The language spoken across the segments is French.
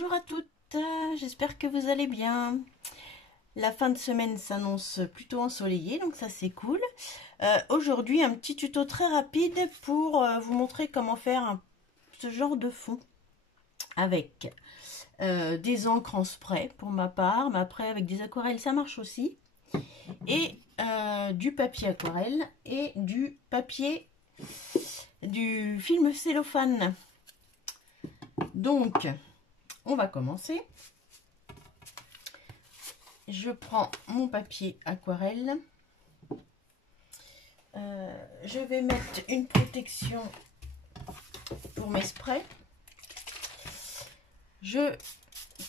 Bonjour à toutes, j'espère que vous allez bien. La fin de semaine s'annonce plutôt ensoleillée, donc ça c'est cool. Aujourd'hui, un petit tuto très rapide pour vous montrer comment faire ce genre de fond avec des encres en spray pour ma part, mais après avec des aquarelles ça marche aussi. Et du papier aquarelle et du papier du film cellophane. Donc, on va commencer. Je prends mon papier aquarelle. Je vais mettre une protection pour mes sprays. Je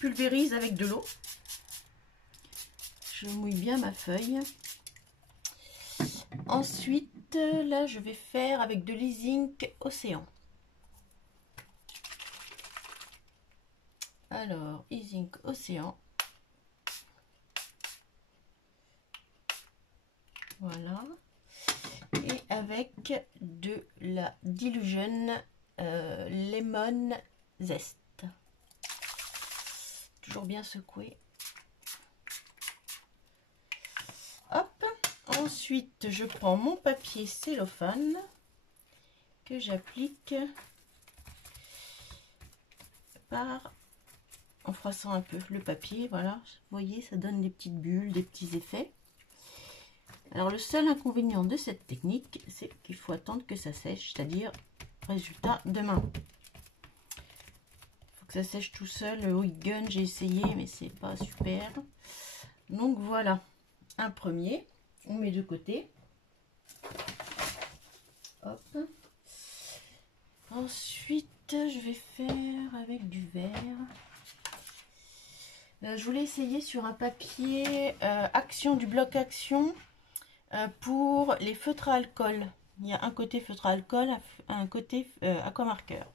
pulvérise avec de l'eau. Je mouille bien ma feuille. Ensuite, là, je vais faire avec de l'E-Ink Océan. Alors, E-Ink Océan. Voilà. Et avec de la Dylusion Lemon Zest. Toujours bien secoué. Hop. Ensuite, je prends mon papier cellophane que j'applique en froissant un peu le papier. Voilà, vous voyez, ça donne des petites bulles, des petits effets. Alors, le seul inconvénient de cette technique, c'est qu'il faut attendre que ça sèche, c'est-à-dire, résultat, demain. Il faut que ça sèche tout seul. Le Wig Gun, j'ai essayé, mais c'est pas super. Donc, voilà, un premier. On met de côté. Hop. Ensuite, je vais faire avec du verre. Je voulais essayer sur un papier Action du bloc Action pour les feutres à alcool. Il y a un côté feutre à alcool, un côté aquamarqueur.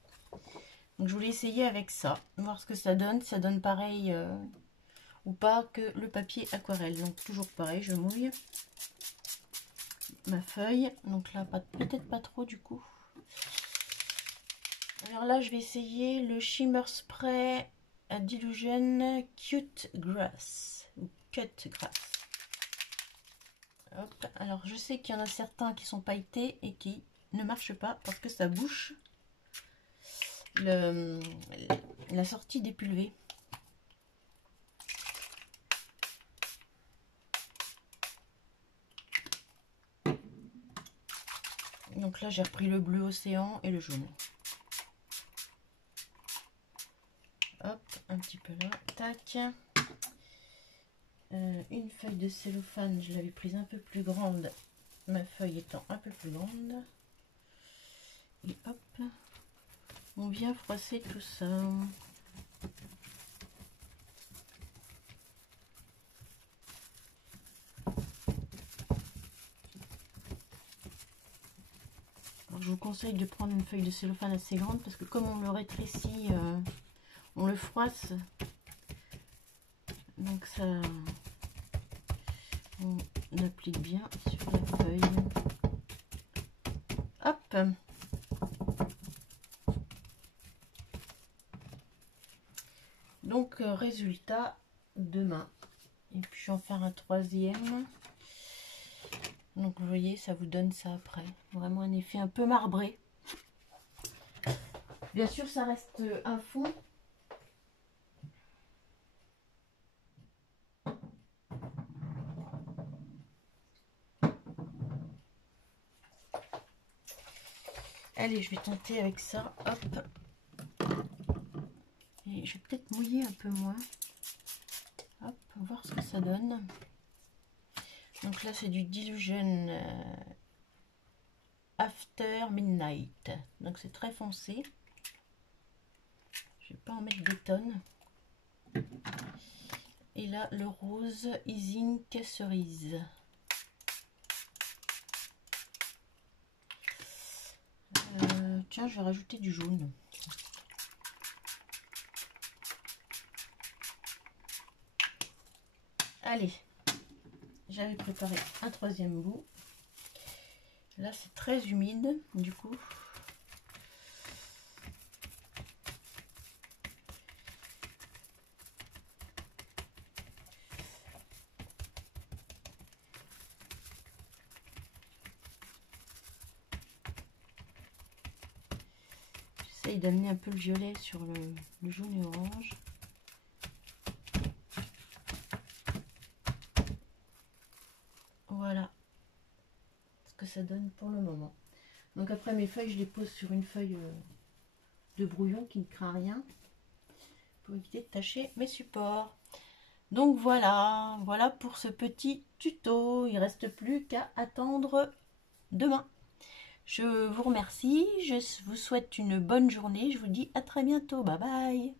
Donc je voulais essayer avec ça, voir ce que ça donne. Ça donne pareil ou pas que le papier aquarelle. Donc toujours pareil, je mouille ma feuille. Donc là, peut-être pas trop du coup. Alors là, je vais essayer le Shimmer Spray à Dylusion Cute Grass ou Cut Grass. Hop. Alors je sais qu'il y en a certains qui sont pailletés et qui ne marchent pas parce que ça bouche la sortie des pulvés. Donc là j'ai repris le bleu océan et le jaune. Hop, un petit peu là, tac. Une feuille de cellophane, je l'avais prise un peu plus grande, ma feuille étant un peu plus grande. Et hop, on vient froisser tout ça. Alors, je vous conseille de prendre une feuille de cellophane assez grande parce que comme on le rétrécit, on le froisse. Donc ça, on applique bien sur la feuille. Hop. Donc résultat demain. Et puis je vais en faire un troisième. Donc vous voyez, ça vous donne ça après. Vraiment un effet un peu marbré. Bien sûr, ça reste un fond. Allez, je vais tenter avec ça. Hop. Et je vais peut-être mouiller un peu moins. Hop, voir ce que ça donne. Donc là, c'est du Dylusion After Midnight. Donc c'est très foncé. Je vais pas en mettre des tonnes. Et là, le rose E-Ink Cerise. Tiens, je vais rajouter du jaune. Allez, j'avais préparé un troisième bout. Là, c'est très humide, du coup. J'essaye d'amener un peu le violet sur le jaune et orange. Voilà ce que ça donne pour le moment. Donc après mes feuilles, je les pose sur une feuille de brouillon qui ne craint rien pour éviter de tacher mes supports. Donc voilà, voilà pour ce petit tuto. Il ne reste plus qu'à attendre demain. Je vous remercie, je vous souhaite une bonne journée. Je vous dis à très bientôt. Bye bye.